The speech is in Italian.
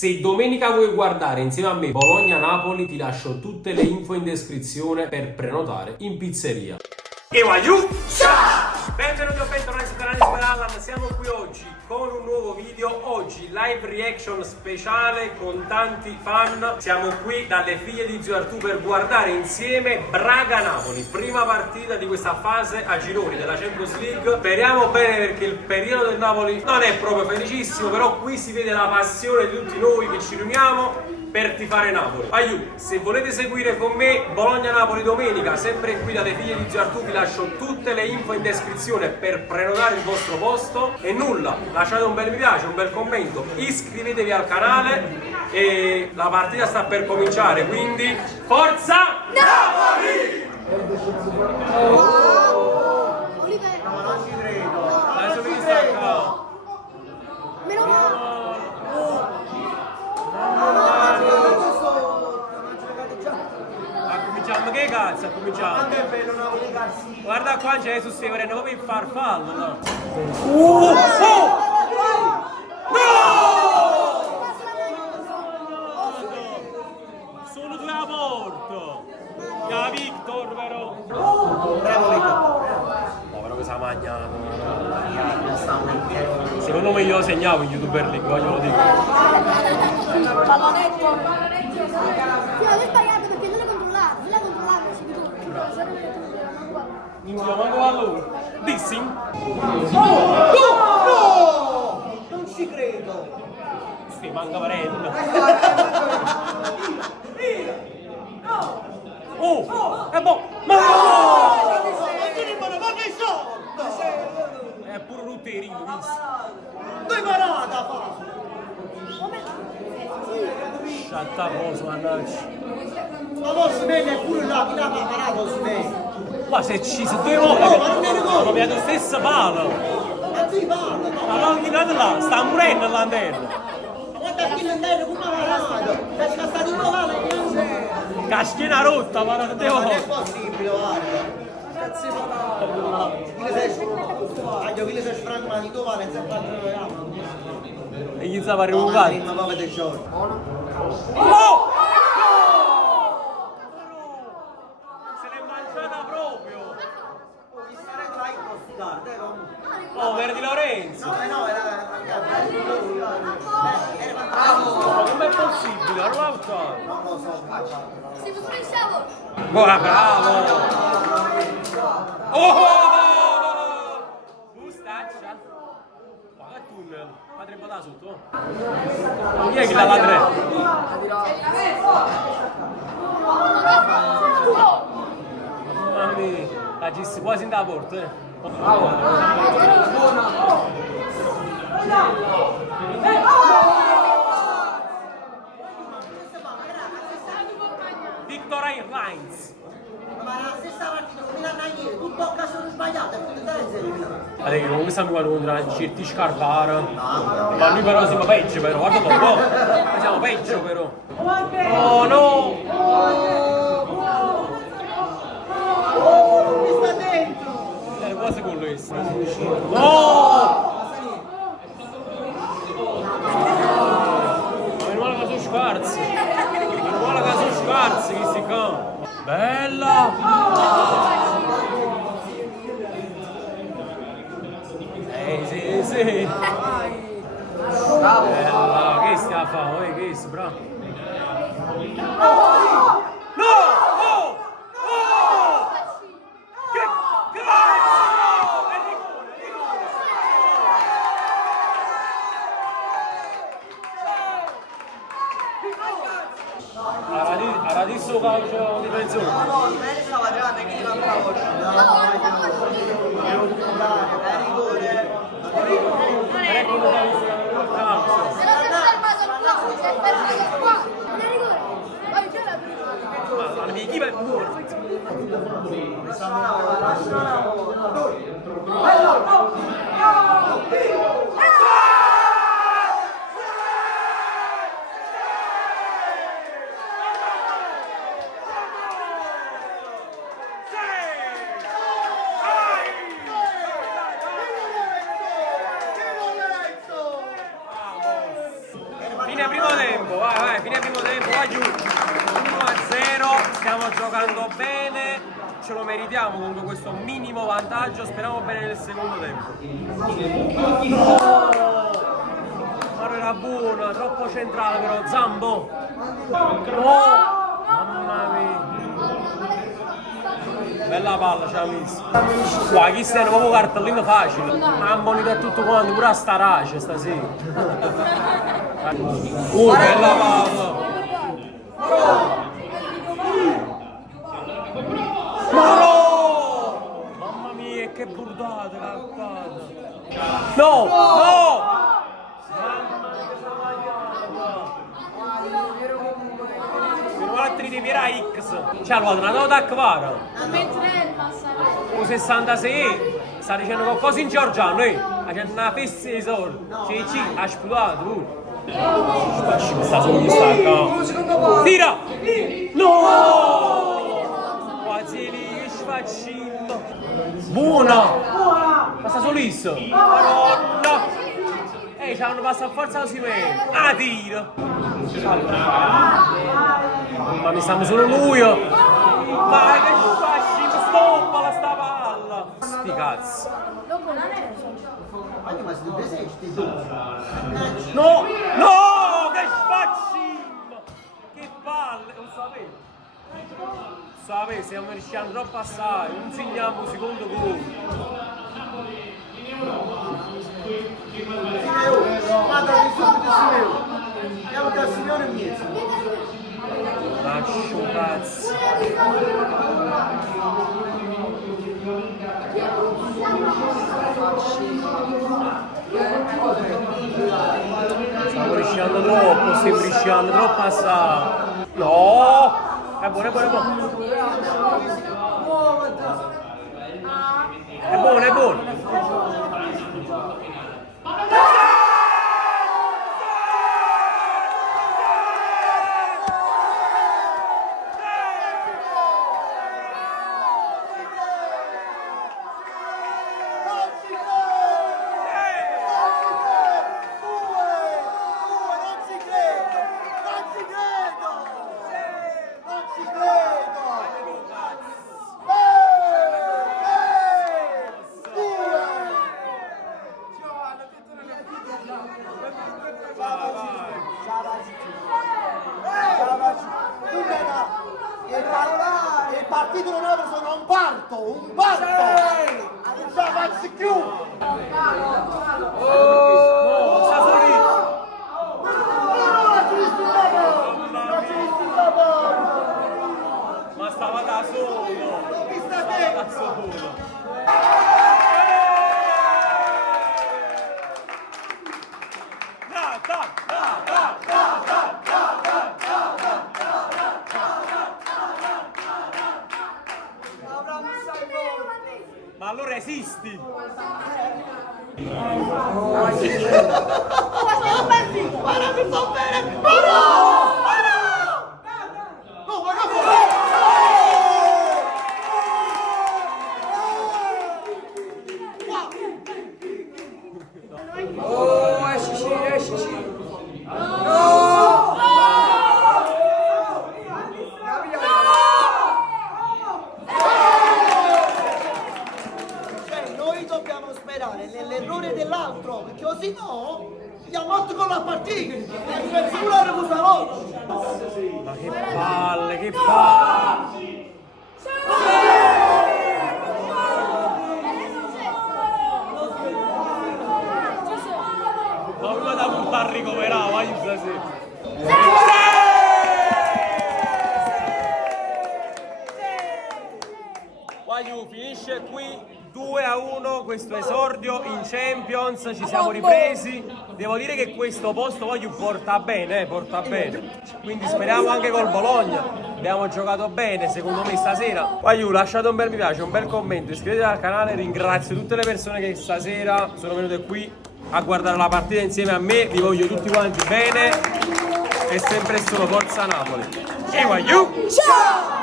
Se domenica vuoi guardare insieme a me Bologna-Napoli, ti lascio tutte le info in descrizione per prenotare in pizzeria. E waiu! Ciao! Benvenuti o bentornati sul canale di Superallan, siamo qui oggi con un nuovo video, oggi live reaction speciale con tanti fan. Siamo qui dalle figlie di Zio Artù per guardare insieme Braga-Napoli, prima partita di questa fase a gironi della Champions League. Speriamo bene perché il periodo del Napoli non è proprio felicissimo, però qui si vede la passione di tutti noi che ci riuniamo per tifare Napoli. Aiuto, se volete seguire con me Bologna-Napoli domenica, sempre qui dalle figlie di Zio Artù, vi lascio tutte le info in descrizione per prenotare il vostro posto. E nulla, lasciate un bel mi piace, un bel commento, iscrivetevi al canale e la partita sta per cominciare, quindi forza Napoli! Non ci credo. Adesso mi distacca. Cominciamo, che cazzo cominciamo? Guarda qua Gesù si prende proprio il farfallo, no? No! Solo due a porto! Da Victor però! Bravo Victor! No, però che si è magnato! Secondo me io lo segnavo in YouTuber League, voglio lo dico! Pallonetto! Sì, l'ho sbagliato perché non l'ho controllato, Non manco a lui! Dissing! No! Non ci credo! Sì, manca parello! Oh! È buono! Ma no! Ma che so? È pure rutterino, visto? Dove parata fa? Sciatta cosa, mannaggia! Ma posso bene pure là, chi l'ha parato su me? Ma se ci sono due volte! No, ma non mi ricordo! Hanno piato stessa palla! Ma qui parla! Ma non tirate là, sta morendo l'antenna! Ma guarda qui l'antenna come ha parato! È scattato una palla che non c'è! Caschiena rotta, ma non devo Ma non è fare! possibile, guarda! Chi le sei sframmati, tu vale, se fatto E gli stava arrivando! ma va del giorno! Oh! Se l'è mangiata proprio! Mi starei là in postare, te lo... Oh, Verdi Lorenzo! No, era... Ma com'è possibile? Non Non lo so, Si può fare il sciavo! bravo! Oh! Mustaccia! Guarda il tunnel! Potrebbe da sotto? Chi è che dà la 3? Mamma mia! La gissi quasi in da porta, Victor Airlines! ma la stessa partita come l'hanno ieri, tutto occasione sbagliata, e quindi dai Guarda che comunque stiamo qua contro certi Scarpara. Ma lui però siamo peggio però, guarda un po'. Noi siamo peggio però. Oh no! mi sta dentro! Quasi con questo. Oh! Ma meno male che sono scarsi. Meno male che sono scarsi questi qua. Bella! Sì. Bella, che stai a fare? Che stai, bravo? No! Oh! Che cazzo! È rigore! Era adesso calcio di pensione. No, ieri stava giocando che la voce. Se non si è fermato qua, si è fermato qua! Non è rigore! Vai, c'è la prima! La mia equipa è buona. Fine primo tempo. Voglio 1-0, stiamo giocando bene, ce lo meritiamo comunque questo minimo vantaggio, speriamo bene nel secondo tempo. Maro era buona, troppo centrale però, Zambo! No! Mamma mia! Bella palla ci ha messo. Qua chi stai proprio cartellino facile. Ma ammonito a tutto quanto, pure a sta race stasera. Bella palla. Maro! Mamma mia, che burdata, cappata. No! No! Meno male che ti tira X. C'ha ruota una nota a Kvara. O 66 sta dicendo qualcosa in georgiano, c'è una festa di soldi. C'è ha sputato pure. Sta solo di stacca. Tira! No! Quasi lì, che sfaccino. Buona! Ma sta solissimo. Madonna! Ci hanno passato a forza così bene. Ah, tiro! Ma mi stiamo solo lui! Ma che sfaccino! Stoppala sta palla! Sti cazzi! No! No! Che sfaccino! Che palle! Non sapevo! Sapevo, stiamo rischiando troppo assai! Non segniamo un secondo gol! Guarda che subito si vede. Andiamo dal signore in mezzo. Lascio cazzo. Stiamo rischiando troppo, stiamo rischiando troppo assai. No! È buono, è buono, è buono. È buono, è buono. Il partito non è sono un parto! Non ce la faccio più! Ma stava da solo! L'ho vista te! Da solo! Ma allora esisti? Guarda che sto bene! No, ma Oh, esci, esci. noi dobbiamo sperare nell'errore dell'altro, perché così no, andiamo morto con la partita, e per sicuro questa oggi. Ma che palle, che palle! Ma prima da buttare a ricoverare, vai stasera! Guagliù, finisce qui 2-1 questo esordio in Champions, ci siamo ripresi. Devo dire che questo posto Guagliù porta bene, quindi speriamo anche col Bologna. Abbiamo giocato bene secondo me stasera. Guagliù, lasciate un bel mi piace, un bel commento, iscrivetevi al canale, ringrazio tutte le persone che stasera sono venute qui a guardare la partita insieme a me, vi voglio tutti quanti bene e sempre solo forza Napoli. E Guagliù! Ciao!